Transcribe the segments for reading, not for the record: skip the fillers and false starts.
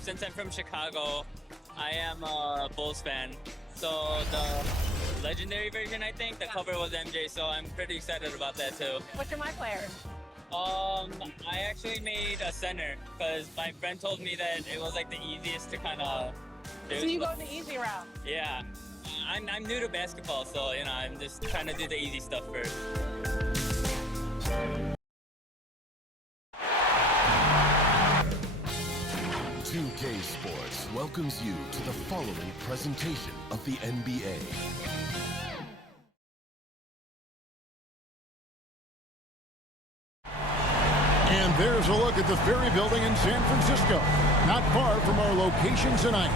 since I'm from Chicago, I am a Bulls fan. So the legendary version, I think, the cover was MJ, so I'm pretty excited about that too. What's your my player? I actually made a center because my friend told me that it was like the easiest to kind of do. So you go the easy route? Yeah. I'm new to basketball, so you know, I'm just trying to do the easy stuff first. .2K Sports welcomes you to the following presentation of the NBA. And there's a look at the Ferry Building in San Francisco, not far from our location tonight.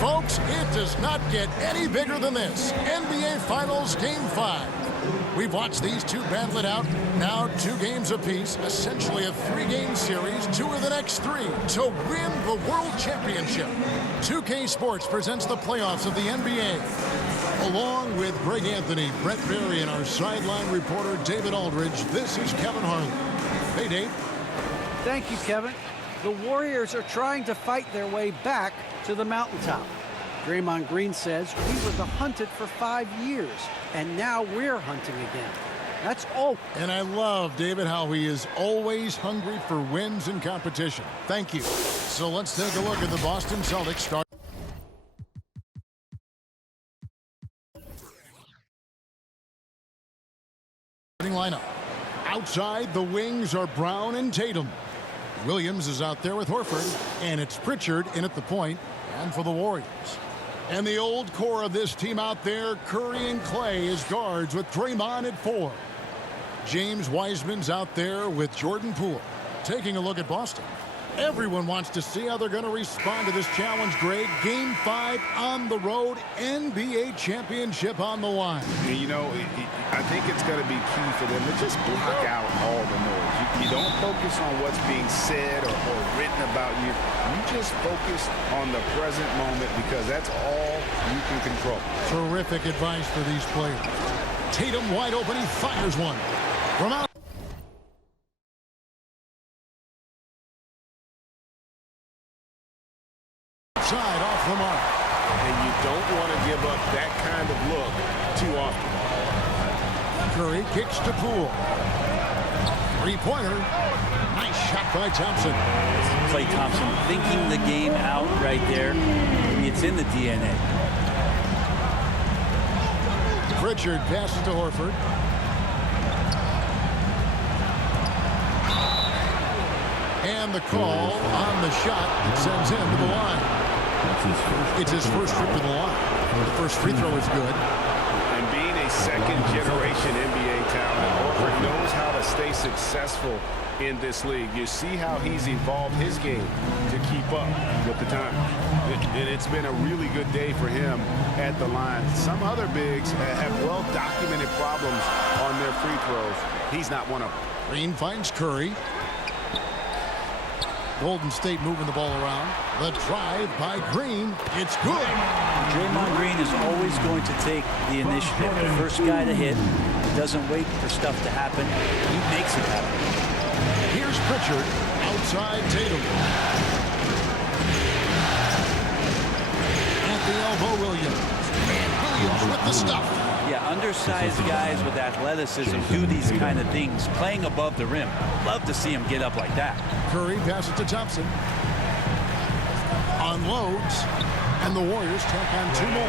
Folks, it does not get any bigger than this. NBA Finals Game 5. We've watched these two battle it out. Now 2 games apiece, essentially a 3-game series, 2 of the next 3 to win the World Championship. 2K Sports presents the playoffs of the NBA. Along with Greg Anthony, Brett Berry, and our sideline reporter David Aldridge, this is Kevin Harlan. Hey, Dave. Thank you, Kevin. The Warriors are trying to fight their way back to the mountaintop. Draymond Green says we were the hunted for 5 years, and now we're hunting again. That's all. And I love, David, how he is always hungry for wins and competition. Thank you. So let's take a look at the Boston Celtics start. Lineup. Outside, the wings are Brown and Tatum. Williams is out there with Horford, and it's Pritchard in at the point, and for the Warriors. And the old core of this team out there, Curry and Clay as guards with Draymond at 4. James Wiseman's out there with Jordan Poole. Taking a look at Boston. Everyone wants to see how they're going to respond to this challenge, Greg. Game 5 on the road, NBA championship on the line. And you know, I think it's going to be key for them to just block out all the noise. You don't focus on what's being said or written about you. You just focus on the present moment because that's all you can control. Terrific advice for these players. Tatum wide open. He fires one. From out. Side off the mark. And you don't want to give up that kind of look too often. Curry kicks to Poole. 3-pointer. Nice shot by Thompson. Klay Thompson thinking the game out right there. It's in the DNA. Pritchard passes to Horford. And the call on the shot sends him to the line. It's his first trip to the line. The first free throw is good. And being a second-generation NBA talent, Horford knows how to stay successful in this league. You see how he's evolved his game to keep up with the time. And it's been a really good day for him at the line. Some other bigs have well-documented problems on their free throws. He's not one of them. Green finds Curry. Golden State moving the ball around. The drive by Green. It's good. Draymond Green is always going to take the initiative. The first guy to hit. He doesn't wait for stuff to happen. He makes it happen. Here's Pritchard. Outside Tatum. At the elbow, Williams. And Williams with the stuff. Yeah, undersized guys with athleticism do these kind of things, playing above the rim. Love to see him get up like that. Curry passes to Thompson. Unloads. And the Warriors tack on 2 more.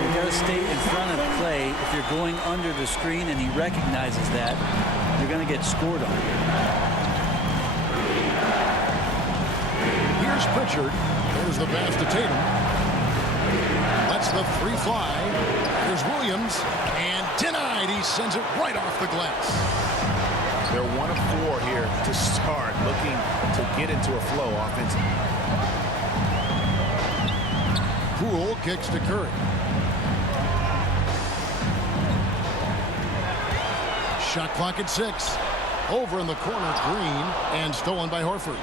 You got to stay in front of Clay. If you're going under the screen and he recognizes that, you're going to get scored on. Here's Pritchard. There's the pass to Tatum. That's the free fly. There's Williams, and denied. He sends it right off the glass. They're 1 of 4 here to start, looking to get into a flow offensively. Poole kicks to Curry. Shot clock at 6. Over in the corner, Green, and stolen by Horford.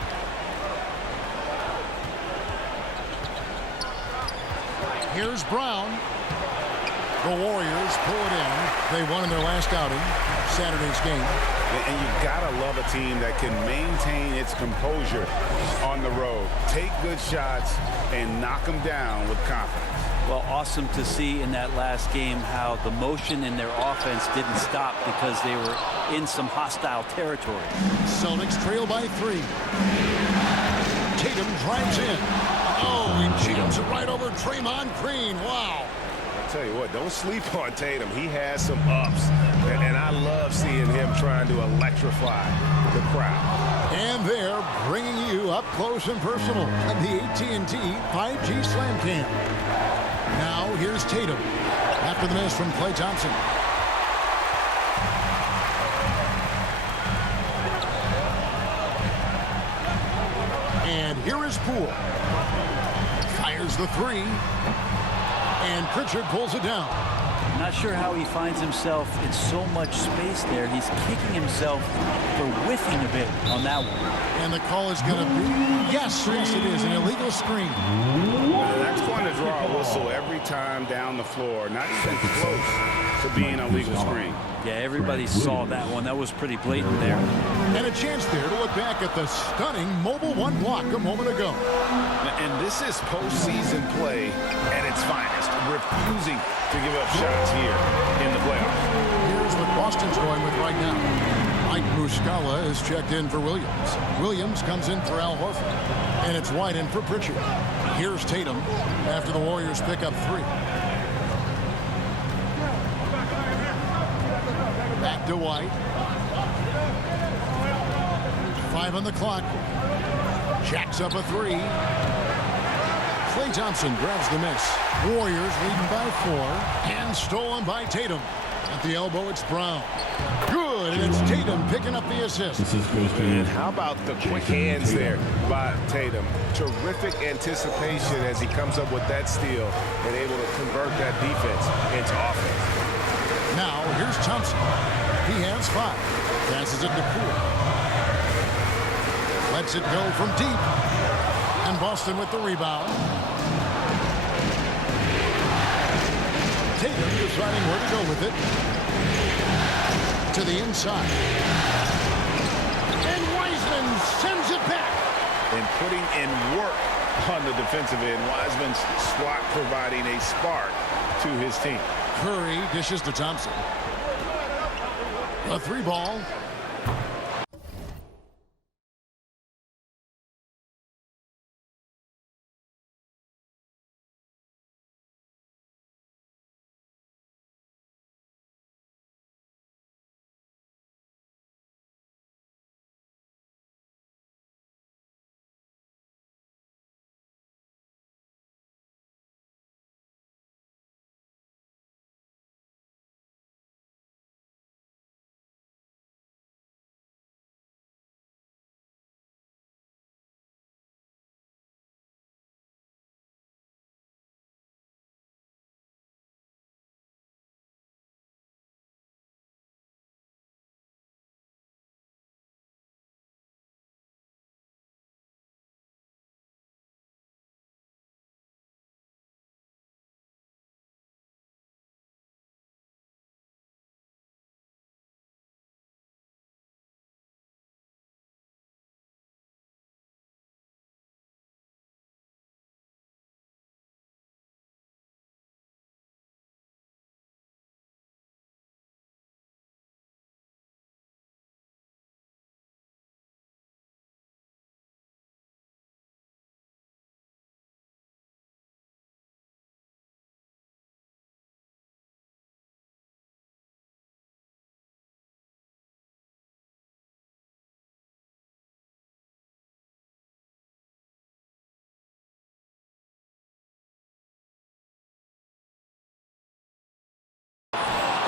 Here's Brown. The Warriors pull it in. They won in their last outing, Saturday's game. And you've got to love a team that can maintain its composure on the road, take good shots, and knock them down with confidence. Well, awesome to see in that last game how the motion in their offense didn't stop because they were in some hostile territory. Celtics trail by 3. Tatum drives in. Oh, he jams it right over Draymond Green. Wow. I'll tell you what, don't sleep on Tatum. He has some ups, and I love seeing him trying to electrify the crowd. And they're bringing you up close and personal at the AT&T 5G Slam Cam. Now here's Tatum after the miss from Klay Thompson. And here is Poole. Fires the 3. And Pritchard pulls it down. Not sure how he finds himself in so much space there. He's kicking himself for whiffing a bit on that one. And the call is going to be, yes, it is, an illegal screen. That's going to draw a whistle every time down the floor. Not even close to being a legal screen. Yeah, everybody saw that one. That was pretty blatant there. And a chance there to look back at the stunning Mobile One block a moment ago. And this is postseason play at its finest, refusing to give up shots here in the playoffs. Here's what Boston's going with right now. Mike Muscala is checked in for Williams. Williams comes in for Al Horford. And it's White in for Pritchard. Here's Tatum after the Warriors pick up 3. Back to White. 5 on the clock. Jacks up a 3. Klay Thompson grabs the miss. Warriors leading by 4. And stolen by Tatum. At the elbow, it's Brown. Good, and it's Tatum picking up the assist. And how about the quick hands there by Tatum? Terrific anticipation as he comes up with that steal and able to convert that defense into offense. Now, here's Thompson. He has 5. Passes it to Poole. Lets it go from deep. And Boston with the rebound. Tatum deciding where to go with it. To the inside. And Wiseman sends it back. And putting in work on the defensive end. Wiseman's swat providing a spark to his team. Curry dishes to Thompson. A 3 ball.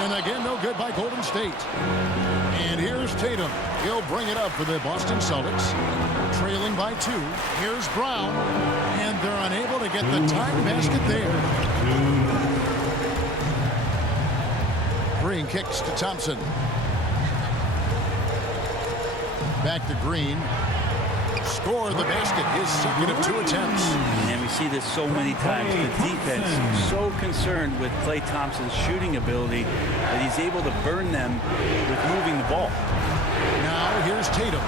And again, no good by Golden State. And here's Tatum. He'll bring it up for the Boston Celtics. Trailing by 2. Here's Brown. And they're unable to get the time basket there. Green kicks to Thompson. Back to Green. Score the basket, his second of 2 attempts. And we see this so many times. The defense so concerned with Klay Thompson's shooting ability that he's able to burn them with moving the ball. Now here's Tatum.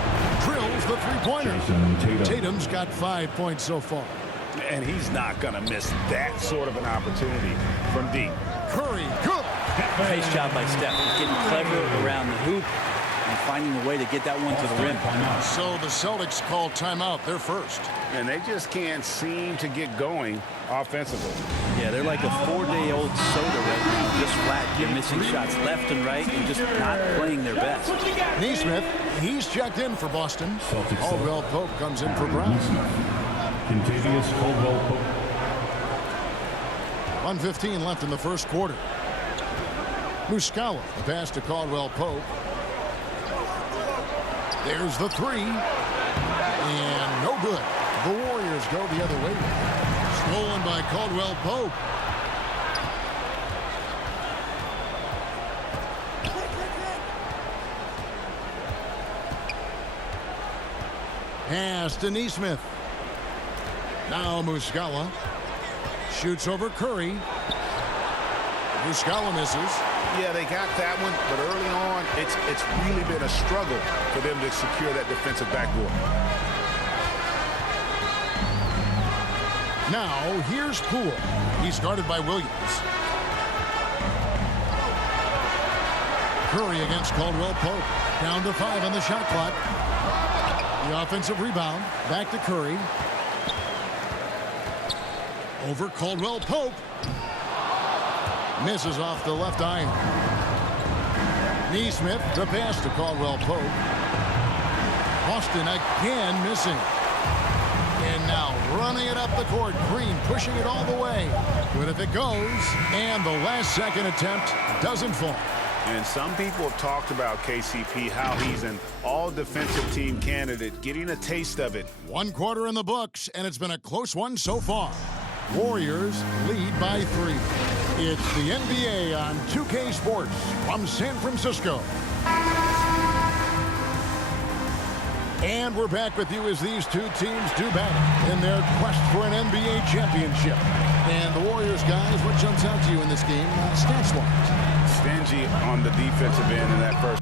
Drills the three-pointer. Tatum's got 5 points so far. And he's not going to miss that sort of an opportunity from deep. Curry, good. Nice job by Steph. He's getting clever around the hoop and finding a way to get that one to the rim. So the Celtics call timeout. They're first. And they just can't seem to get going offensively. Yeah, they're like a 4-day-old soda right now, just flat. They're missing shots left and right and just not playing their best. Neesmith, he's checked in for Boston. Caldwell Pope comes in for Brown. Contagious Caldwell Pope. 1:15 left in the first quarter. Muscala, the pass to Caldwell Pope. There's the three. And no good. The Warriors go the other way. Stolen by Caldwell Pope. Pass to Neesmith. Now Muscala shoots over Curry. Muscala misses. Yeah, they got that one, but early on, it's really been a struggle for them to secure that defensive backboard. Now here's Poole. He's guarded by Williams. Curry against Caldwell Pope. Down to 5 on the shot clock. The offensive rebound. Back to Curry. Over Caldwell Pope. Misses off the left iron. Neesmith, the pass to Caldwell Pope. Boston again missing. And now running it up the court. Green pushing it all the way. But if it goes, and the last second attempt doesn't fall. And some people have talked about KCP, how he's an all-defensive team candidate, getting a taste of it. 1 quarter in the books, and it's been a close one so far. Warriors lead by 3. It's the NBA on 2K Sports from San Francisco. And we're back with you as these two teams do battle in their quest for an NBA championship. And the Warriors, guys, what jumps out to you in this game, stats-wise? Stingy on the defensive end in that first.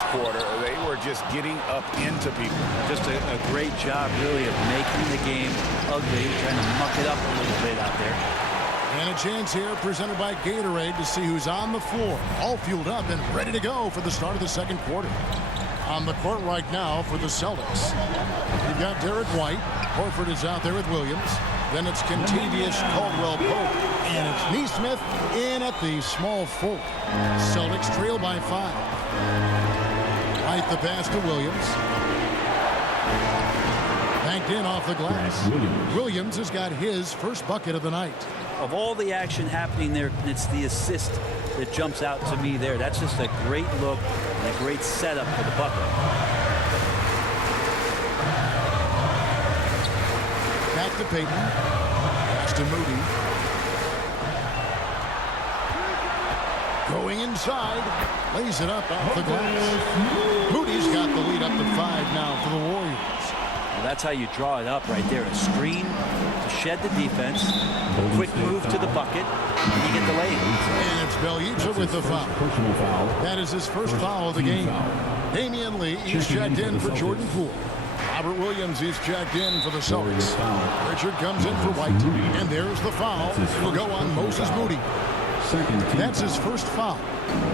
Quarter, they were just getting up into people. Just a great job, really, of making the game ugly, trying to muck it up a little bit out there. And a chance here presented by Gatorade to see who's on the floor, all fueled up and ready to go for the start of the second quarter. On the court right now for the Celtics, you've got Derek White. Horford is out there with Williams. Then it's Contagious Caldwell Pope. And it's Neesmith in at the small forward. Celtics trail by 5. Right, the pass to Williams. Banked in off the glass. Williams has got his first bucket of the night. Of all the action happening there, it's the assist that jumps out to me there. That's just a great look and a great setup for the bucket. Back to Payton. Pass to Moody. Going inside. Lays it up off the glass. Moody's got the lead up to 5 now for the Warriors. Well, that's how you draw it up right there. A screen to shed the defense. A quick move to the bucket. And you get the lay. And it's Bjelica with the foul. That is his first foul of the game. Damian Lee is checked in for Jordan Poole. Robert Williams is checked in for the Celtics. Richard comes in for White. And there's the foul. Will go on Moses Moody. That's his first foul.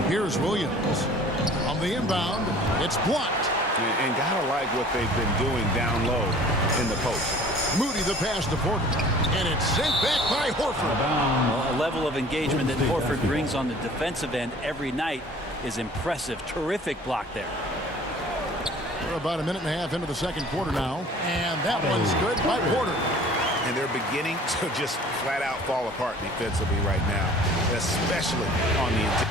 Here's Williams. On the inbound, it's blocked. And gotta like what they've been doing down low in the post. Moody the pass to Porter. And it's sent back by Horford. Well, a level of engagement that Horford brings on the defensive end every night is impressive. Terrific block there. We're about a minute and a half into the second quarter now. And that one's good by Porter. And they're beginning to just flat out fall apart defensively right now, especially on the interior.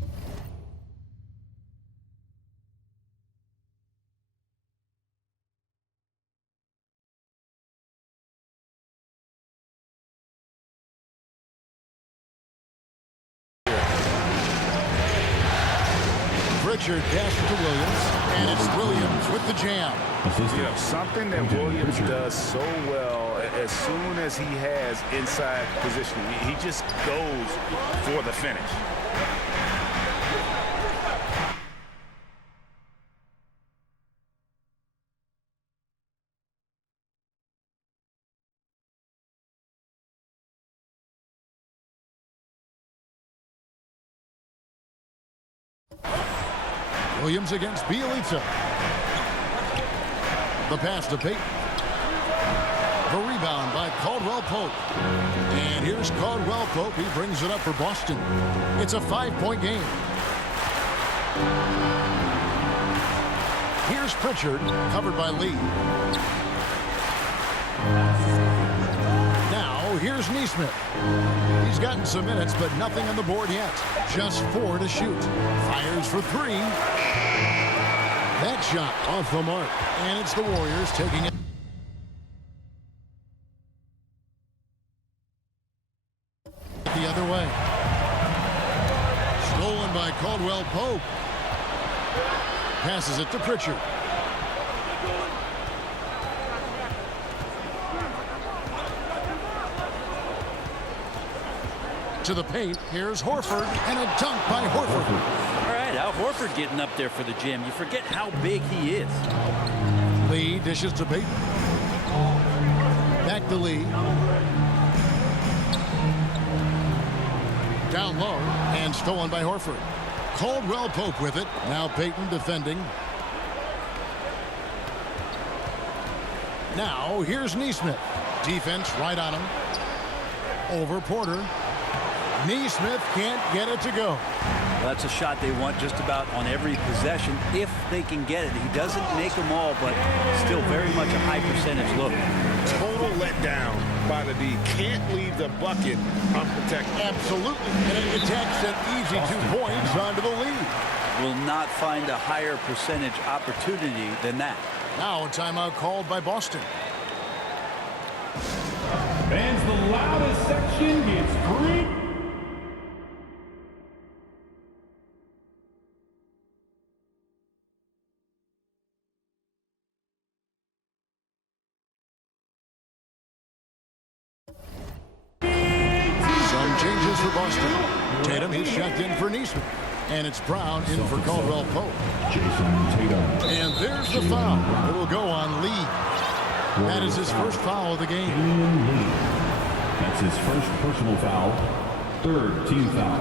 Richard passes to Williams, and it's Williams with the jam. You know, something that Williams does so well, as soon as he has inside position, he just goes for the finish. Williams against Bielitsa. The pass to Payton. The rebound by Caldwell Pope. And here's Caldwell Pope. He brings it up for Boston. It's a 5-point game. Here's Pritchard, covered by Lee. Now, here's Nesmith. He's gotten some minutes, but nothing on the board yet. Just 4 to shoot. Fires for 3. That shot off the mark. And it's the Warriors taking it. The other way. Stolen by Caldwell Pope. Passes it to Pritchard. To the paint. Here's Horford, and a dunk by Horford. All right, Al Horford getting up there for the jam. You forget how big he is. Lee dishes to Payton. Back to Lee. Down low, and stolen by Horford. Caldwell Pope with it. Now Payton defending. Now here's Nesmith. Defense right on him. Over Porter. Nesmith can't get it to go. Well, that's a shot they want just about on every possession if they can get it. He doesn't make them all, but still very much a high percentage look. Total letdown by the D. Can't leave the bucket unprotected. Absolutely. And it attacks an easy 2 points onto the lead. Will not find a higher percentage opportunity than that. Now a timeout called by Boston. Fans, the loudest section gets 3. Changes for Boston. Tatum, he's checked in for Nesmith. And it's Brown in for Caldwell Pope. Jason Tatum. And there's the foul. It will go on Lee. That is his first foul of the game. Lee. That's his first personal foul. Third team foul.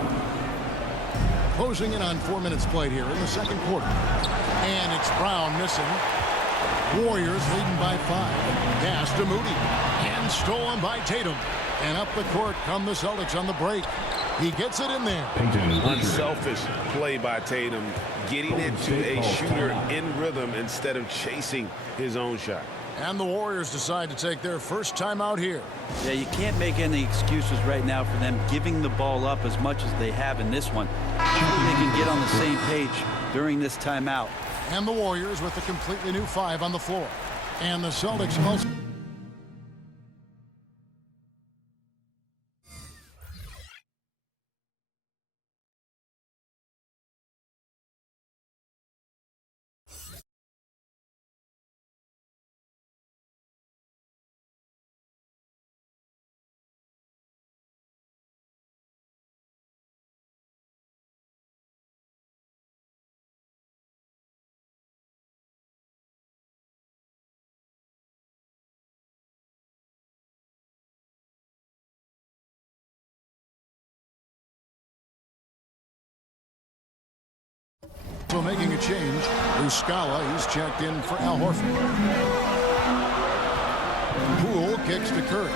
Closing in on 4 minutes played here in the second quarter. And it's Brown missing. Warriors leading by 5. Pass to Moody. And stolen by Tatum. And up the court come the Celtics on the break. He gets it in there. Unselfish play by Tatum, getting it to a shooter in rhythm instead of chasing his own shot. And the Warriors decide to take their first time out here. Yeah, you can't make any excuses right now for them giving the ball up as much as they have in this one. Surely they can get on the same page during this timeout. And the Warriors with a completely new 5 on the floor. And the Celtics also... So making a change, Muscala, he's checked in for Al Horford. Poole kicks to Curry.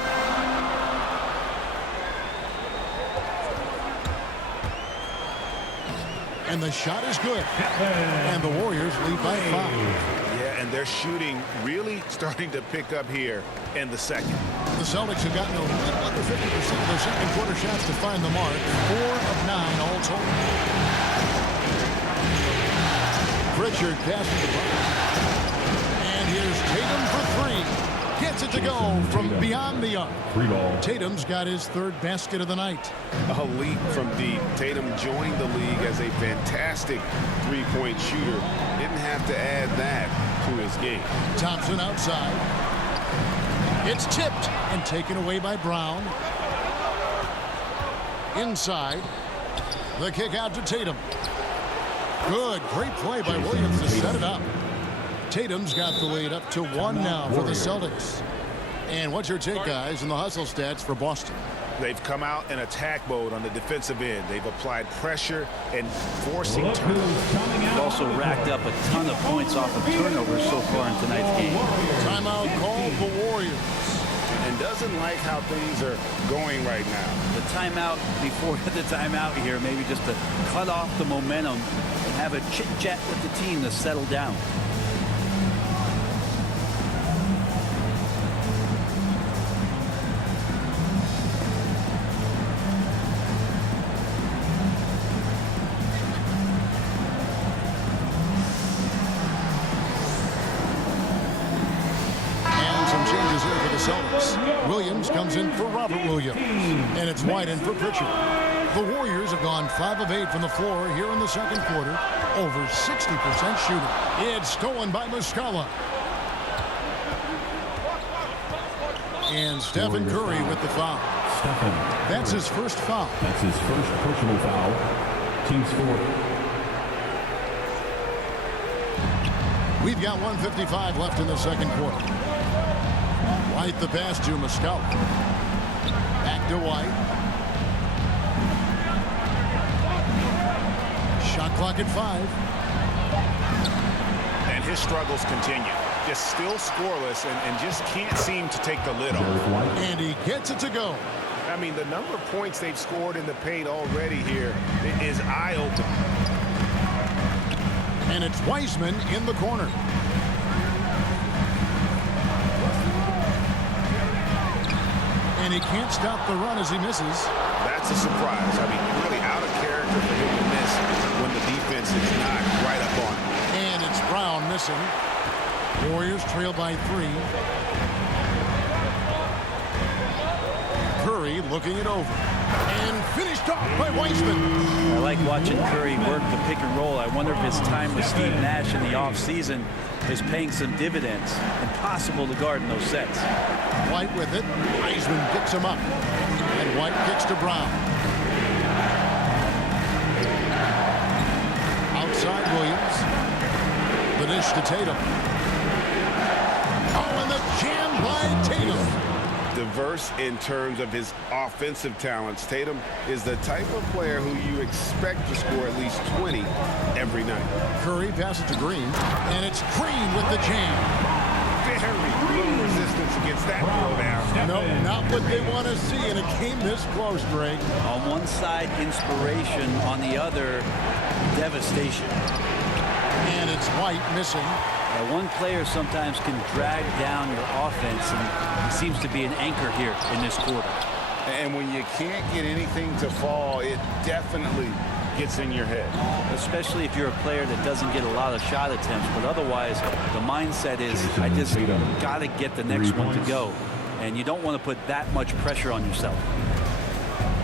And the shot is good. And the Warriors lead by 5. Yeah, and they're shooting really starting to pick up here in the second. The Celtics have gotten a little under 50% of their second quarter shots to find the mark. 4 of 9 all total. Pritchard passes the ball. And here's Tatum for 3. Gets it to go from beyond the arc. 3 ball. Tatum's got his 3rd basket of the night. A leap from deep. Tatum joined the league as a fantastic three-point shooter. Didn't have to add that to his game. Thompson outside. It's tipped and taken away by Brown. Inside. The kick out to Tatum. Good, great play by Williams to set it up. Tatum's got the lead up to 1 now for the Celtics. And what's your take, guys, in the hustle stats for Boston? They've come out in attack mode on the defensive end. They've applied pressure and forcing turnovers. They've also racked up a ton of points off of turnovers so far in tonight's game. Timeout called the Warriors. And doesn't like how things are going right now. The timeout before the timeout here, maybe just to cut off the momentum and have a chit-chat with the team to settle down. Celtics. Williams comes in for Robert Williams. And it's White in for Pritchard. The Warriors have gone 5 of 8 from the floor here in the second quarter. Over 60% shooting. It's stolen by Muscala. And Stephen Curry with the foul. That's his first foul. That's his first personal foul. Team score. We've got 1:55 left in the second quarter. White the pass to Muscala. Back to White. Shot clock at 5. And his struggles continue. Just still scoreless and just can't seem to take the lid off. And he gets it to go. I mean, the number of points they've scored in the paint already here is eye-opening. And it's Wiseman in the corner. And he can't stop the run as he misses. That's a surprise. I mean, really out of character for him to miss when the defense is not right up on him. And it's Brown missing. Warriors trail by 3. Curry looking it over. And finished off by Wiseman. I like watching Curry work the pick and roll. I wonder if his time with Steve Nash in the offseason is paying some dividends. Impossible to guard in those sets. White with it. Wiseman picks him up. And White kicks to Brown. Outside Williams. The dish to Tatum. Oh, and the jam by Tatum. Diverse in terms of his offensive talents. Tatum is the type of player who you expect to score at least 20 every night. Curry passes to Green, and it's Green with the jam. Very little resistance against that throw down. No, not what they want to see in a game this close, Greg. On one side, inspiration. On the other, devastation. And it's White missing. One player sometimes can drag down your offense, and he seems to be an anchor here in this quarter. And when you can't get anything to fall, it definitely gets in your head. Especially if you're a player that doesn't get a lot of shot attempts, but otherwise the mindset is, I just got to get the next one to go. And you don't want to put that much pressure on yourself.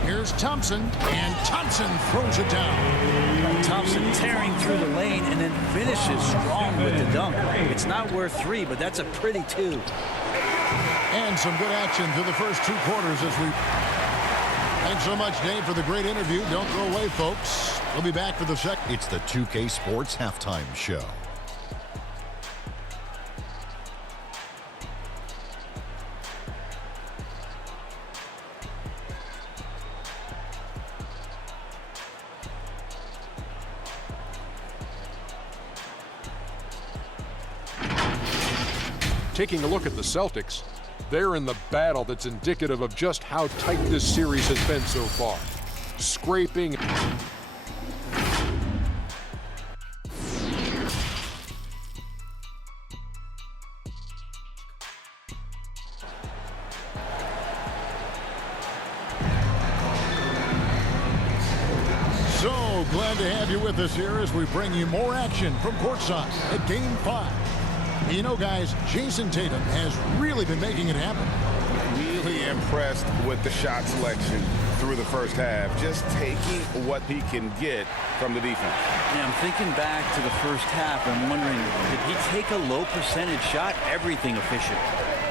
Here's Thompson, and Thompson throws it down. Thompson tearing through the lane and then finishes strong with the dunk. It's not worth 3, but that's a pretty 2. And some good action through the first 2 quarters as we... Thanks so much, Dave, for the great interview. Don't go away, folks. We'll be back for the second. It's the 2K Sports Halftime Show. Taking a look at the Celtics, they're in the battle that's indicative of just how tight this series has been so far. Scraping. So glad to have you with us here as we bring you more action from courtside at Game 5. You know, guys, Jason Tatum has really been making it happen. really impressed with the shot selection through the first half, just taking what he can get from the defense. Yeah, I'm thinking back to the first half. I'm wondering, did he take a low percentage shot? Everything efficient.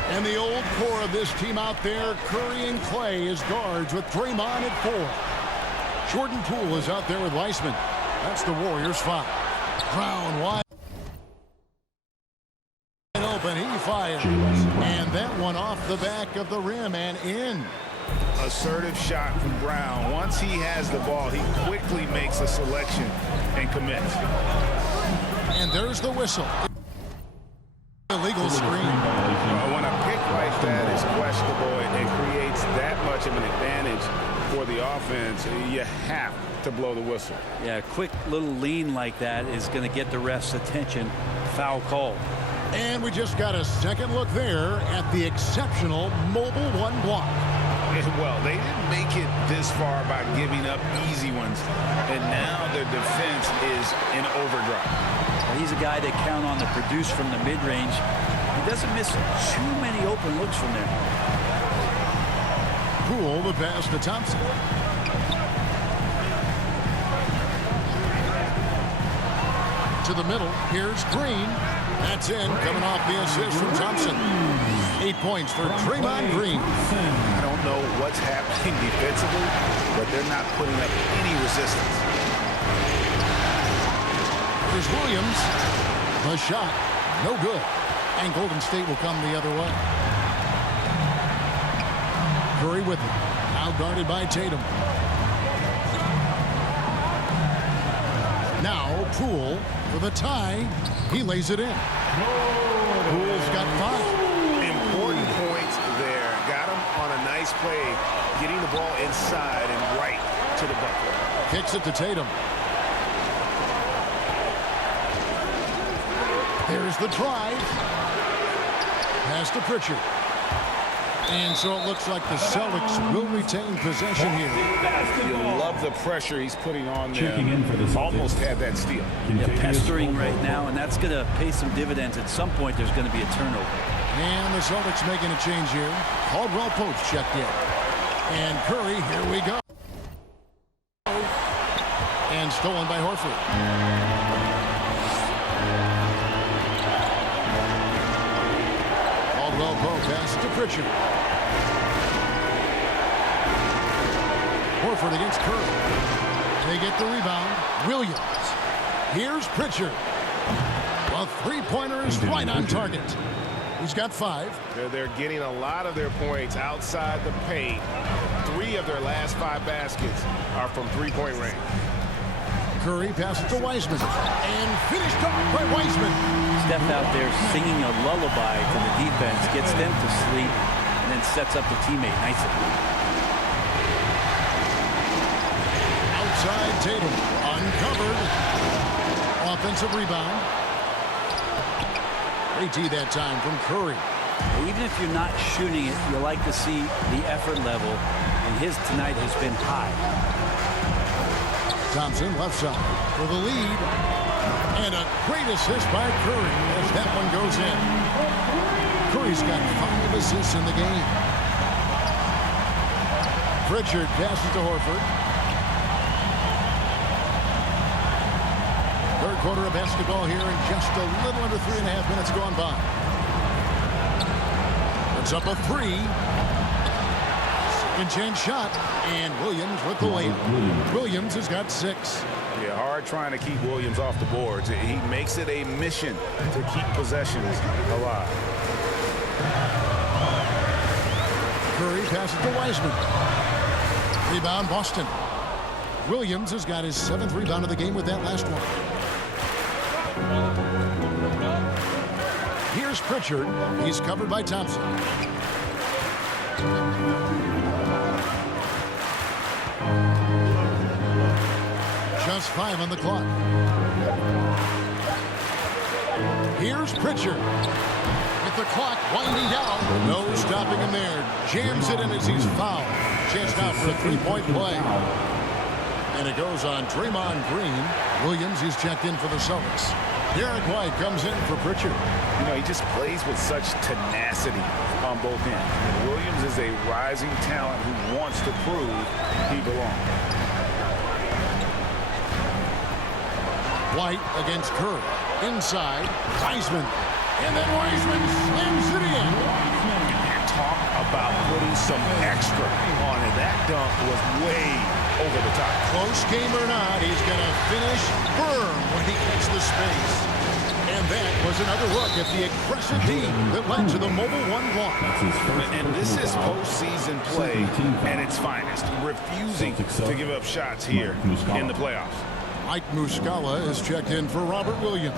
And the old core of this team out there, Curry and Clay as guards with Draymond at 4. Jordan Poole is out there with Weissman. That's the Warriors' 5. Brown wide open. He fires. And that one off the back of the rim and in. Assertive shot from Brown. Once he has the ball, he quickly makes a selection and commits. And there's the whistle. Illegal screen. When a pick like that is questionable and creates that much of an advantage for the offense, you have to blow the whistle. Yeah, a quick little lean like that is going to get the ref's attention. Foul call. And we just got a second look there at the exceptional mobile one block. Well, they didn't make it this far by giving up easy ones, and now their defense is in overdrive. He's a guy they count on to produce from the mid-range. He doesn't miss too many open looks from there. Poole the pass to Thompson. To the middle. Here's Green. That's in. Coming off the assist from Thompson. 8 points for Draymond Green. I don't know what's happening defensively, but they're not putting up any resistance. Here's Williams. The shot. No good. And Golden State will come the other way. Curry with it. Now guarded by Tatum. Now Poole for the tie. He lays it in. Poole's got 5. Important points there. Got him on a nice play, getting the ball inside and right to the bucket. Kicks it to Tatum. There's the drive. Pass to Pritchard. And so it looks like the Celtics will retain possession here. You love the pressure he's putting on there. Checking in for the Celtics. Almost had that steal. Yeah, pestering right now, and that's going to pay some dividends. At some point, there's going to be a turnover. And the Celtics making a change here. Caldwell Pope checked in. And Curry, here we go. And stolen by Horford. Caldwell Pope passes to Pritchard. Horford against Curry. They get the rebound. Williams. Here's Pritchard. A three-pointer is right on target. He's got 5. They're getting a lot of their points outside the paint. 3 of their last 5 baskets are from three-point range. Curry passes to Weissman. And finished up by Weissman. Steph out there singing a lullaby to the defense, gets them to sleep, and then sets up the teammate nicely. Outside Tatum. Uncovered. Offensive rebound. AT that time from Curry. Even if you're not shooting it, you like to see the effort level, and his tonight has been high. Thompson left side for the lead. And a great assist by Curry as that one goes in. Curry's got 5 assists in the game. Pritchard passes to Horford. Third quarter of basketball here and just a little under 3.5 minutes gone by. It's up a 3. Second chance shot. And Williams with the layup. Williams has got 6. Yeah, hard trying to keep Williams off the boards. He makes it a mission to keep possessions alive. Curry passes to Weissman. Rebound Boston. Williams has got his 7th rebound of the game with that last one. Here's Pritchard. He's covered by Thompson. Just 5 on the clock. Here's Pritchard. With the clock winding down. No stopping him there. Jams it in as he's fouled. Chance now for a 3-point play. And it goes on Draymond Green. Williams is checked in for the Celtics. Derek White comes in for Pritchard. You know, he just plays with such tenacity on both ends. And Williams is a rising talent who wants to prove he belongs. White against Curry. Inside, Wiseman. And then Wiseman slams it in. Talk about putting some extra on it. That dunk was way over the top. Close game or not, he's going to finish firm when he gets the space. And that was another look at the aggressive team that led to the mobile 1-1. And this is postseason play at its finest. Refusing to give up shots here in the playoffs. Mike Muscala is checked in for Robert Williams.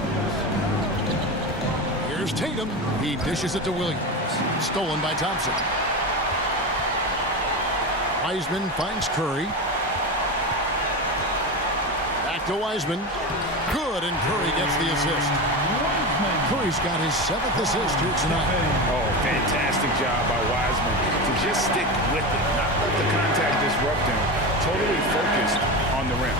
Here's Tatum. He dishes it to Williams. Stolen by Thompson. Wiseman finds Curry. Back to Wiseman. Good, and Curry gets the assist. Curry's got his 7th assist here tonight. Oh, fantastic job by Wiseman to just stick with it, not let the contact disrupt him. Totally focused on the rim.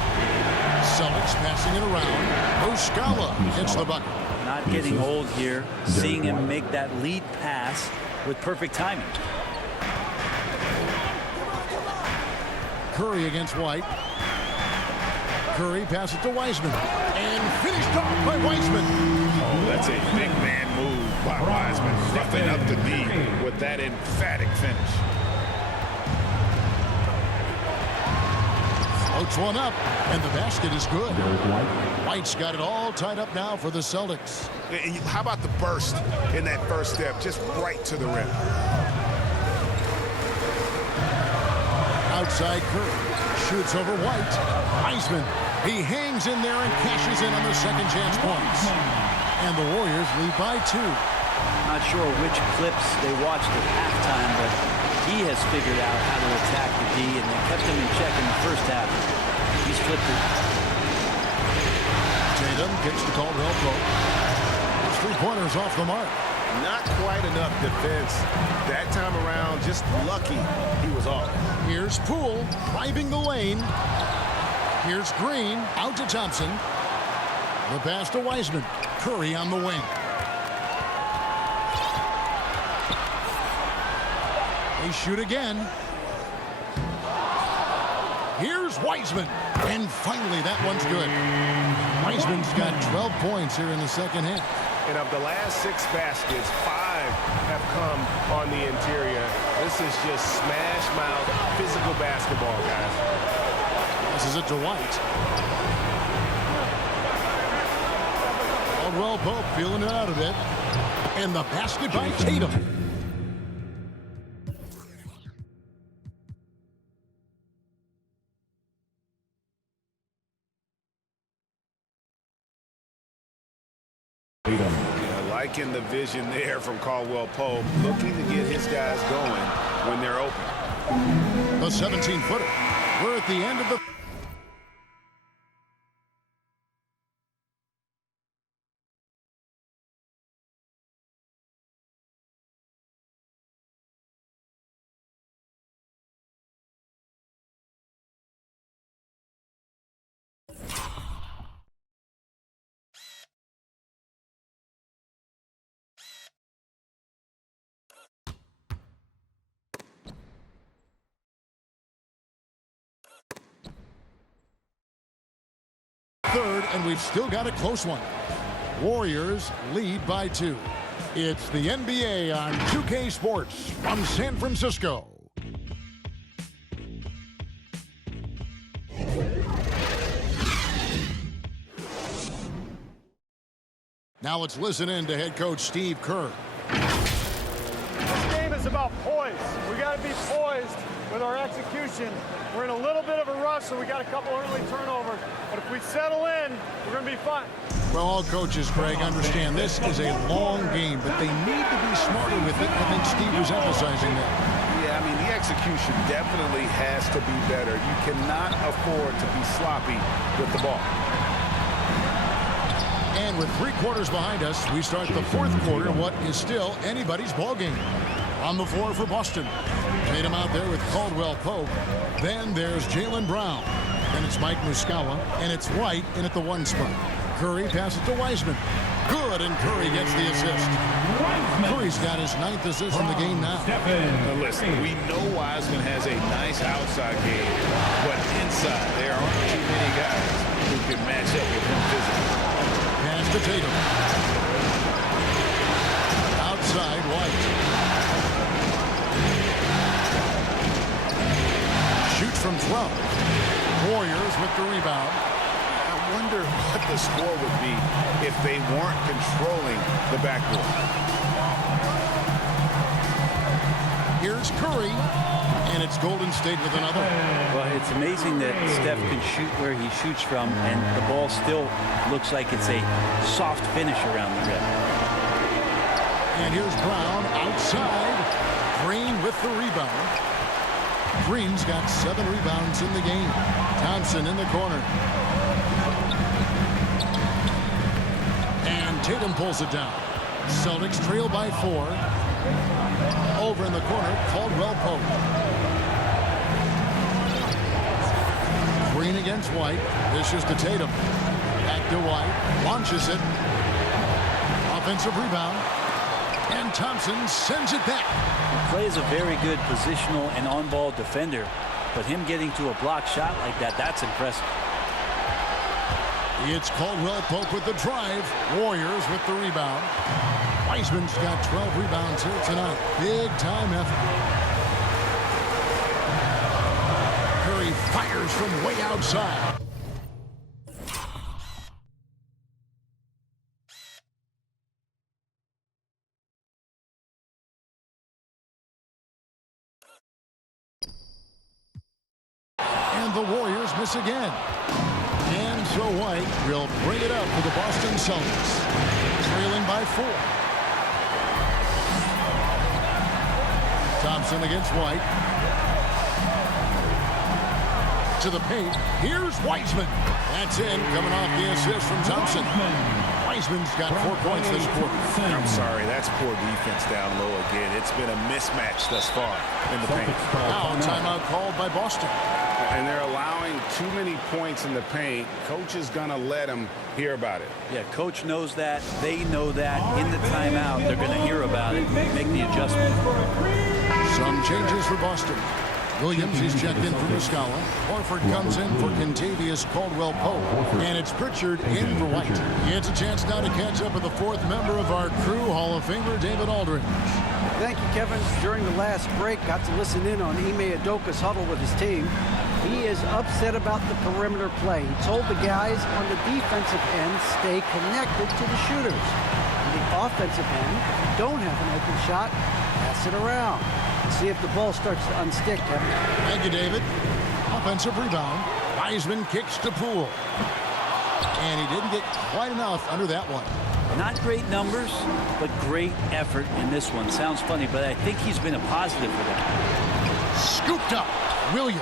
Celtics passing it around. Muscala hits the bucket. Not getting old here, seeing him make that lead pass with perfect timing. Curry against White. Curry passes to Wiseman. And finished off by Wiseman. Oh, that's a big man move by Wiseman. Roughing up the D with that emphatic finish. Floats one up, and the basket is good. White's got it all tied up now for the Celtics. And how about the burst in that first step, just right to the rim? Outside Curry. Shoots over White. Wiseman. He hangs in there and cashes in on the second chance points. And the Warriors lead by 2. Not sure which clips they watched at halftime, but he has figured out how to attack the D, and they kept him in check in the first half. He's flipped it. Tatum gets to Caldwell Pope. 3-pointers off the mark. Not quite enough defense. That time around, just lucky he was off. Here's Poole driving the lane. Here's Green out to Thompson. The pass to Wiseman. Curry on the wing. They shoot again. Here's Wiseman. And finally, that one's good. Wiseman's got 12 points here in the second half. And of the last 6 baskets, 5 have come on the interior. This is just smash mouth physical basketball, guys. Passes it to White. Caldwell Pope feeling it out a bit. And the basket by Tatum. Liking the vision there from Caldwell Pope, looking to get his guys going when they're open. The 17-footer. We're at the end of the... third, and we've still got a close one. Warriors lead by 2. It's the NBA on 2K Sports from San Francisco. Now let's listen in to head coach Steve Kerr. This game is about poise. We got to be poised with our execution. We're in a little bit of a rush, so we got a couple early turnovers. But if we settle in, we're going to be fine. Well, all coaches, Craig, understand this is a long game, but they need to be smarter with it. I think Steve was emphasizing that. Yeah, I mean, the execution definitely has to be better. You cannot afford to be sloppy with the ball. And with 3 quarters behind us, we start the 4th quarter, what is still anybody's ball game. On the floor for Boston. Tatum out there with Caldwell Pope. Then there's Jaylen Brown. Then it's Mike Muscala. And it's White in at the 1 spot. Curry passes to Wiseman. Good, and Curry gets the assist. Curry's got his 9th assist in the game now. Now listen, we know Wiseman has a nice outside game, but inside there aren't too many guys who can match up with him physically. Pass to Tatum. Outside, White. Shoots from 12. Warriors with the rebound. I wonder what the score would be if they weren't controlling the backboard. Here's Curry, and it's Golden State with another. Well, it's amazing that Steph can shoot where he shoots from, and the ball still looks like it's a soft finish around the rim. And here's Brown outside. Green with the rebound. Green's got 7 rebounds in the game. Thompson in the corner. And Tatum pulls it down. Celtics trail by 4. Over in the corner, Caldwell Pope. Green against White. Dishes to Tatum. Back to White. Launches it. Offensive rebound. And Thompson sends it back. He plays a very good positional and on-ball defender, but him getting to a block shot like that, that's impressive. It's Caldwell Pope with the drive. Warriors with the rebound. Wiseman's got 12 rebounds here tonight. Big time effort. Curry fires from way outside. And the Warriors miss again. And so White will bring it up for the Boston Celtics. Trailing by 4. Thompson against White. To the paint. Here's Wiseman. That's in, coming off the assist from Thompson. Wiseman's got 4 points this quarter. I'm sorry, that's poor defense down low again. It's been a mismatch thus far in the paint. Now timeout called by Boston. And they're allowing too many points in the paint. Coach is going to let them hear about it. Yeah, coach knows that. They know that. In the timeout, they're going to hear about it, make the adjustment. Some changes for Boston. Williams is checked in for Muscala. Horford comes in for Kentavious Caldwell-Pope. And it's Pritchard in for White. It's a chance now to catch up with the 4th member of our crew, Hall of Famer David Aldridge. Thank you, Kevin. During the last break, got to listen in on Ime Udoka's huddle with his team. He is upset about the perimeter play. He told the guys on the defensive end, stay connected to the shooters. On the offensive end, if you don't have an open shot, pass it around. See if the ball starts to unstick, Kevin. Thank you, David. Offensive rebound. Wiseman kicks to Poole. And he didn't get quite enough under that one. Not great numbers, but great effort in this one. Sounds funny, but I think he's been a positive for them. Scooped up. Williams.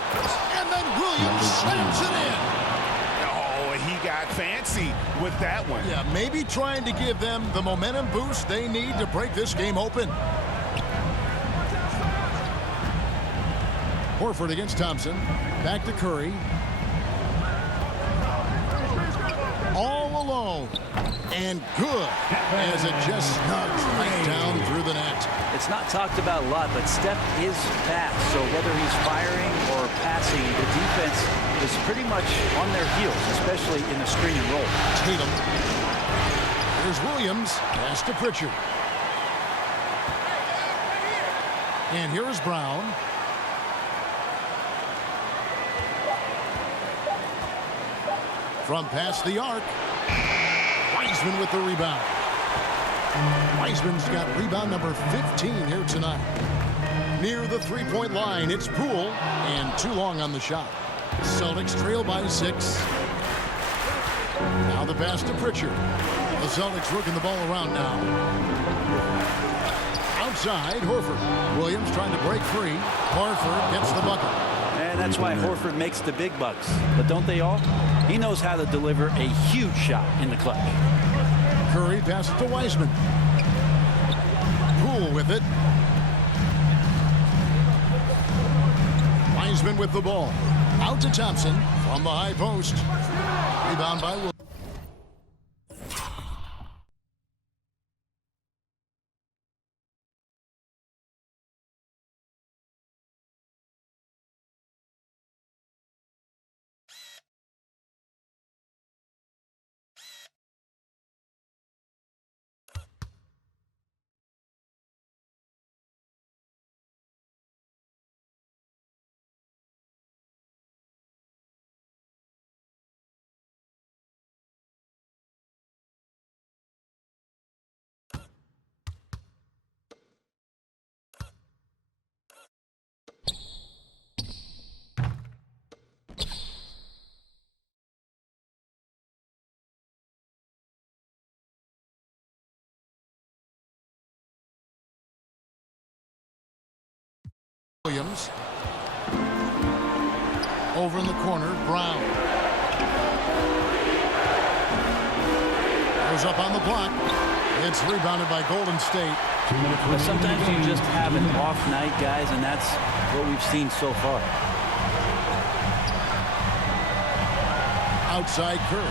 And then Williams slams it in. Oh, he got fancy with that one. Yeah, maybe trying to give them the momentum boost they need to break this game open. Horford against Thompson. Back to Curry. All alone. And good. As it just snugs right down through the net. It's not talked about a lot, but Steph is fast. So whether he's firing or passing, the defense is pretty much on their heels, especially in the screen and roll. Tatum. Here's Williams. Pass to Pritchard. And here's Brown. From past the arc. Wiseman with the rebound. Wiseman's got rebound number 15 here tonight. Near the three-point line, it's Poole, and too long on the shot. Celtics trail by 6. Now the pass to Pritchard. The Celtics working the ball around now. Outside, Horford. Williams trying to break free. Horford gets the bucket. And that's why Horford makes the big bucks. But don't they all? He knows how to deliver a huge shot in the clutch. Curry passes to Wiseman. Poole with it. Wiseman with the ball. Out to Thompson from the high post. Rebound by Williams. Williams. Over in the corner, Brown. Goes up on the block. It's rebounded by Golden State. But sometimes you just have an off night, guys, and that's what we've seen so far. Outside Curry.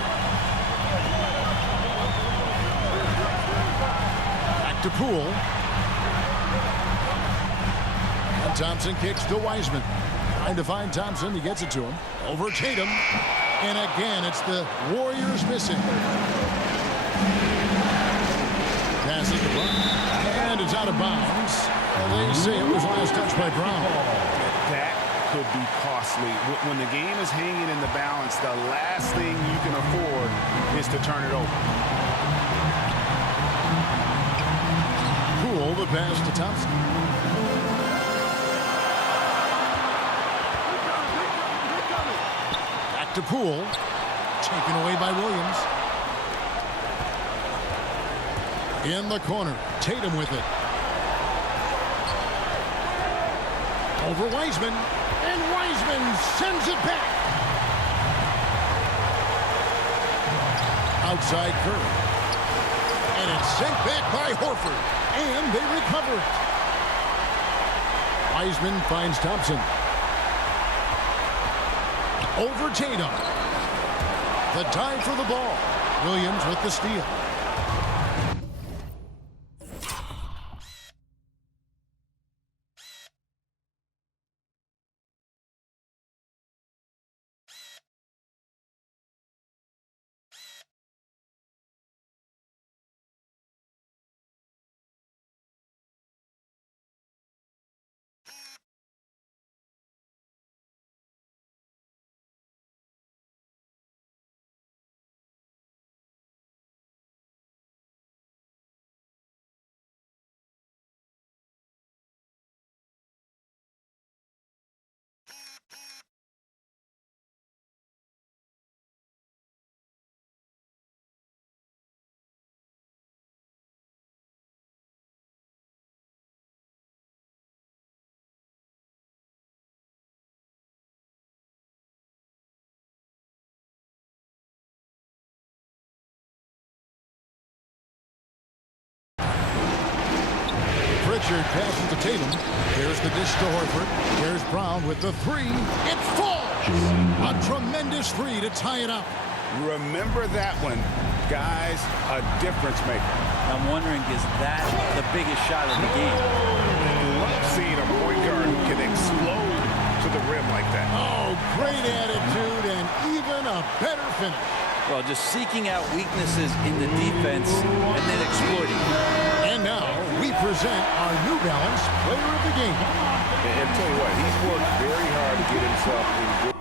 Back to Poole. And Thompson kicks to Wiseman. Trying to find Thompson. He gets it to him. Over Tatum. And again, it's the Warriors missing. Pass it to Brown. And it's out of bounds. And they say it was last touch by Brown. That could be costly. When the game is hanging in the balance, the last thing you can afford is to turn it over. Poole, the pass to Thompson. Back to Poole. Taken away by Williams. In the corner, Tatum with it. Over Wiseman, and Wiseman sends it back. Outside Curry. And it's sent back by Horford, and they recover it. Wiseman finds Thompson. Over Tatum. The dive for the ball. Williams with the steal. Pritchard passes to Tatum. There's the dish to Horford. There's Brown with the three. It falls! A tremendous three to tie it up. Remember that one, guys, a difference maker. I'm wondering, is that the biggest shot of the game? Love seeing a point guard who can explode to the rim like that. Oh, great attitude and even a better finish. Well, just seeking out weaknesses in the defense and then exploiting. And now we present our New Balance Player of the Game. And tell you what, he's worked very hard to get himself in good.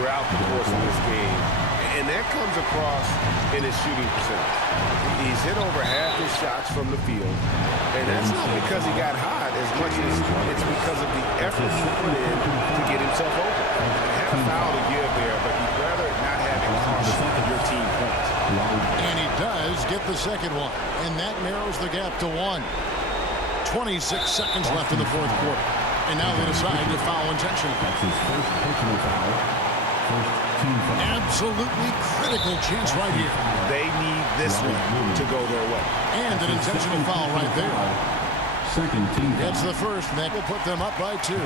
Throughout the course of this game, and that comes across in his shooting percentage. He's hit over half his shots from the field, and that's not because he got hot as much as it's because of the effort he put in to get himself open. Had a foul to give there, but he'd rather not have it cost your team points. And he does get the second one, and that narrows the gap to one. 26 seconds left in the fourth quarter. And now they decide to foul intentionally. That's his first personal foul. First team foul. Absolutely critical chance right here. They need this one to go their way. And an intentional foul right there. Second team foul. It's the first, and that will put them up by 2.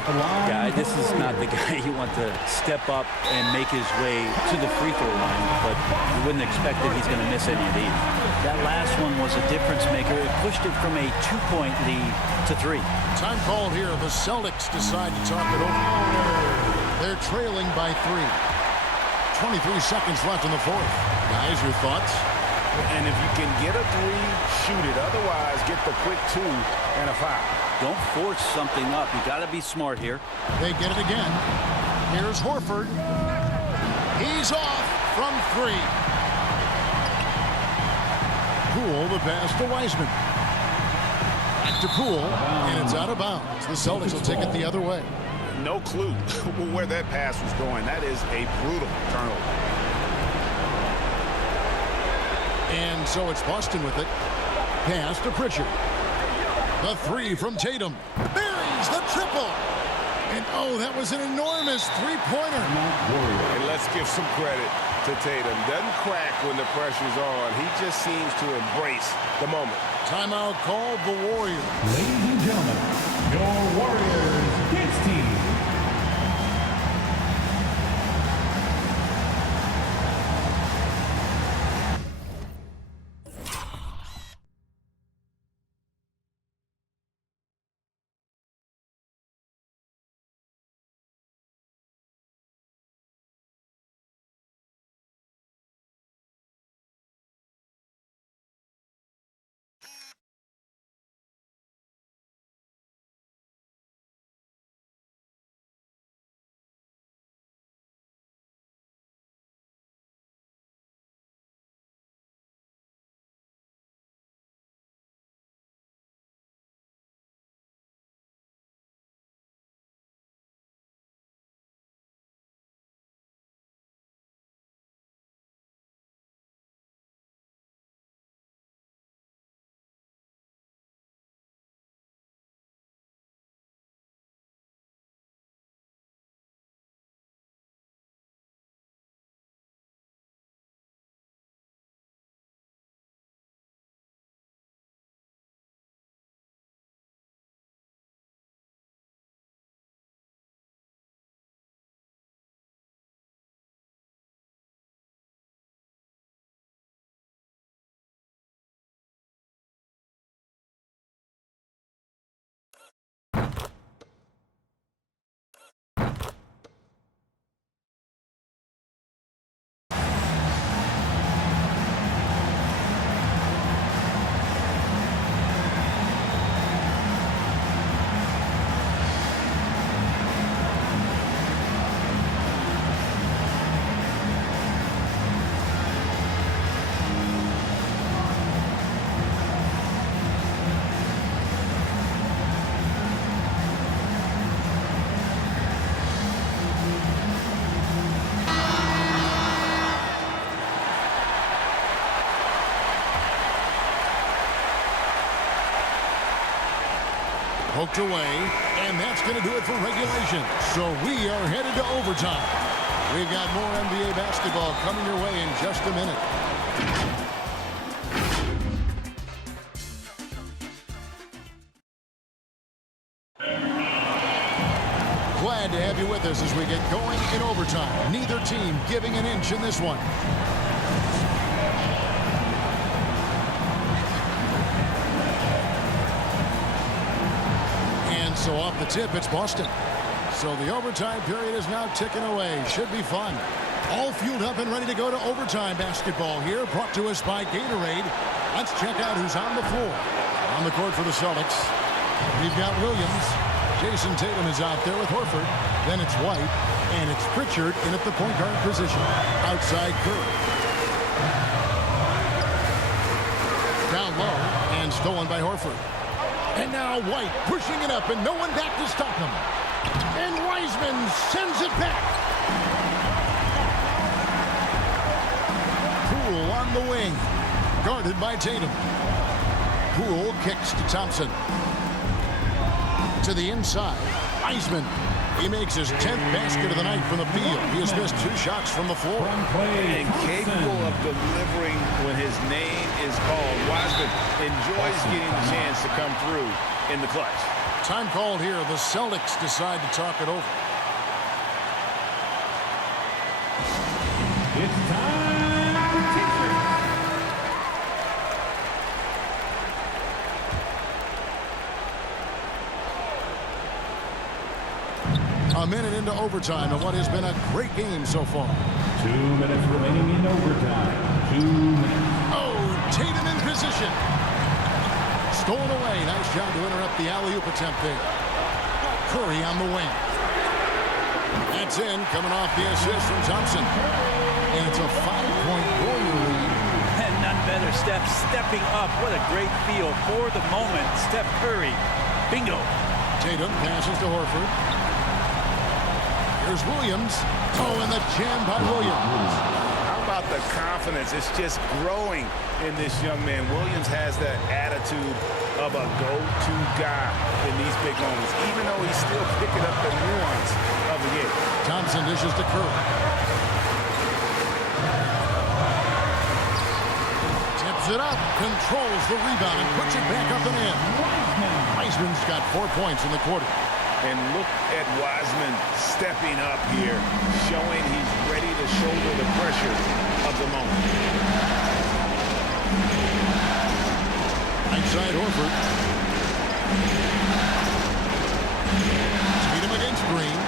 Guy, this is not the guy you want to step up and make his way to the free throw line, but you wouldn't expect that he's going to miss any of these. That last one was a difference maker. It pushed it from a 2-point lead to 3. Time called here. The Celtics decide to talk it over. They're trailing by 3. 23 seconds left in the fourth. Guys, your thoughts? And if you can get a 3, shoot it. Otherwise, get the quick 2 and a foul. Don't force something up. You got to be smart here. They get it again. Here's Horford. He's off from 3. Poole, the pass to Wiseman. Back to Poole, and it's out of bounds. The Celtics will take it the other way. No clue where that pass was going. That is a brutal turnover. And so it's Boston with it. Pass to Pritchard. The 3 from Tatum. Buries the triple. And oh, that was an enormous three-pointer. And let's give some credit to Tatum. Doesn't crack when the pressure's on. He just seems to embrace the moment. Timeout called the Warriors. Ladies and gentlemen, your Warriors Kids team. Poked away, and that's going to do it for regulation. So we are headed to overtime. We've got more NBA basketball coming your way in just a minute. Glad to have you with us as we get going in overtime. Neither team giving an inch in this one. So off the tip, it's Boston. So the overtime period is now ticking away. Should be fun. All fueled up and ready to go to overtime basketball here, brought to us by Gatorade. Let's check out who's on the floor. On the court for the Celtics, we've got Williams. Jason Tatum is out there with Horford. Then it's White, and it's Pritchard in at the point guard position. Outside Curry. Down low, and stolen by Horford. And now White pushing it up, and no one back to stop him. And Wiseman sends it back. Poole on the wing, guarded by Tatum. Poole kicks to Thompson. To the inside, Wiseman. He makes his 10th basket of the night from the field. He has missed 2 shots from the floor. And capable of delivering when his name is called. Wiseman enjoys getting the chance to come through in the clutch. Time called here. The Celtics decide to talk it over. It's time for teachers. A minute into overtime of what has been a great game so far. 2 minutes remaining in overtime. 2 minutes. Oh, Tatum in position. Stolen away. Nice job to interrupt the alley-oop attempt there. Curry on the wing. That's in, coming off the assist from Thompson. And it's a 5-point Warrior lead. And none better. Steph stepping up. What a great feel for the moment. Steph Curry. Bingo. Tatum passes to Horford. Here's Williams. Oh, and the jam by Williams. How about the confidence? It's just growing in this young man. Williams has that attitude of a go-to guy in these big moments, even though he's still picking up the nuance of the game. Thompson dishes to Curry. Tips it up, controls the rebound, and puts it back up and in. Wiseman's got 4 points in the quarter. And look at Wiseman stepping up here, showing he's ready to shoulder the pressure of the moment. Outside Horford. Tatum against Green.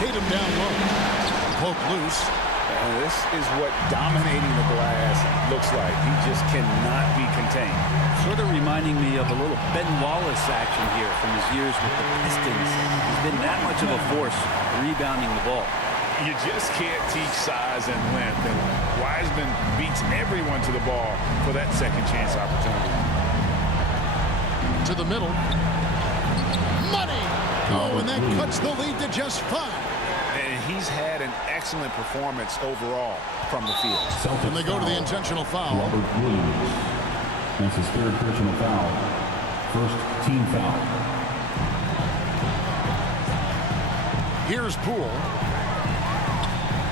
Tatum down low. Poke loose. And this is what dominating the glass looks like. He just cannot be contained. Sort of reminding me of a little Ben Wallace action here from his years with the Pistons. He's been that much of a force rebounding the ball. You just can't teach size and length. And Wiseman beats everyone to the ball for that second chance opportunity. To the middle. Money! Oh, and that cuts the lead to just 5. And he's had an excellent performance overall from the field. And they go to the intentional foul. Robert Williams. That's his 3rd personal foul. First team foul. Here's Poole.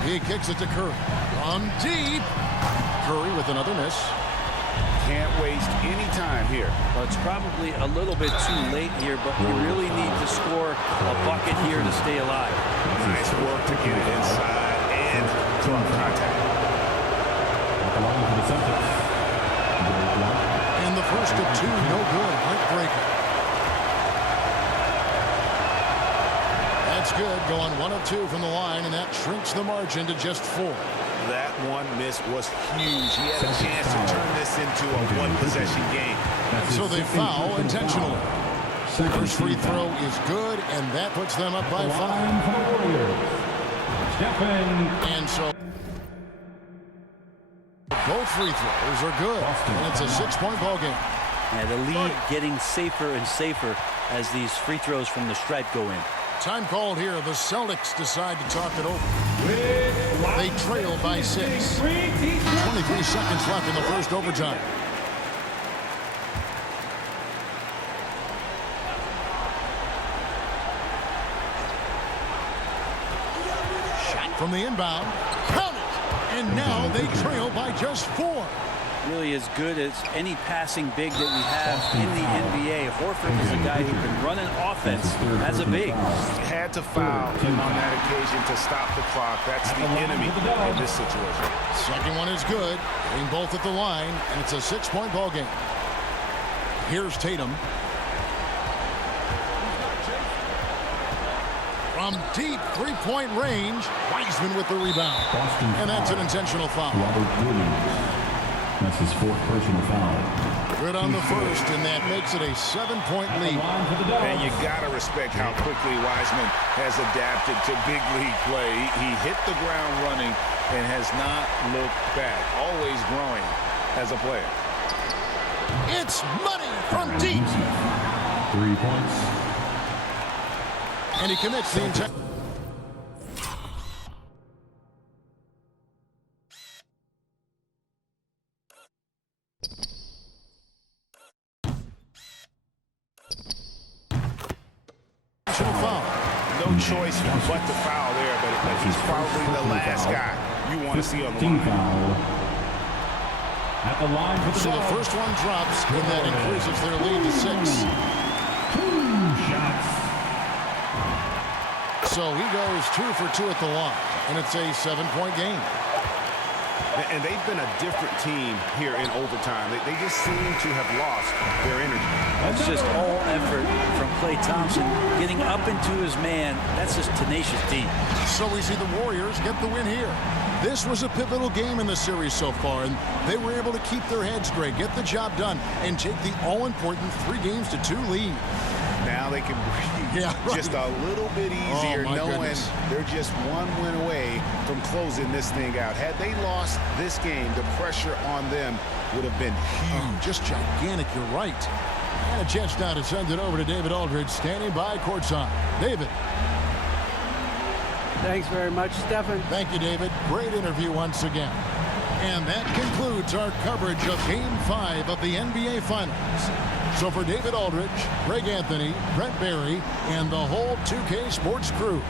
He kicks it to Curry. From deep. Curry with another miss. Can't waste any time here. Well, it's probably a little bit too late here, but we really need to score a bucket here to stay alive. Nice work to get it inside and draw contact. And the first of 2, no good. Heartbreaker. That's good. Going 1 of 2 from the line, and that shrinks the margin to just 4. That one miss was huge. He had a chance to turn this into a one-possession game. So they foul intentionally. First free throw is good, and that puts them up by 5. And so both free throws are good, and it's a 6-point ball game. Yeah, the lead getting safer and safer as these free throws from the stripe go in. Time called here. The Celtics decide to talk it over. They trail by 6. 23 seconds left in the first overtime. From the inbound, count it! And now they trail by just 4. Really as good as any passing big that we have in the NBA. Horford is a guy who can run an offense as a big. Had to foul him on that occasion to stop the clock. That's the enemy in this situation. Second one is good. Getting both at the line, and it's a 6-point ball game. Here's Tatum. From deep 3-point range, Wiseman with the rebound. And that's an intentional foul. Robert Williams. That's his 4th personal foul. Good on the first, and that makes it a 7-point lead. And you got to respect how quickly Wiseman has adapted to big league play. He hit the ground running and has not looked back. Always growing as a player. It's money from deep. 3 points. And he commits the entire... choice but to foul there, but he's probably the last guy you want to see on the line. Foul. At the line for the So the first one drops, and that increases their lead to 6. 2 shots. So he goes 2 for 2 at the line, and it's a 7-point game. And they've been a different team here in overtime. They just seem to have lost their energy. That's just all effort from Klay Thompson. Getting up into his man, that's just tenacious D. So we see the Warriors get the win here. This was a pivotal game in the series so far, and they were able to keep their heads straight, get the job done, and take the all-important 3-2 lead. Now they can breathe just a little bit easier, knowing they're just one win away from closing this thing out. Had they lost this game, the pressure on them would have been huge. Just gigantic, you're right. And a chance now to send it over to David Aldridge, standing by courtside. David. Thanks very much, Stephen. Thank you, David. Great interview once again. And that concludes our coverage of Game 5 of the NBA Finals. So for David Aldridge, Greg Anthony, Brent Barry, and the whole 2K Sports crew,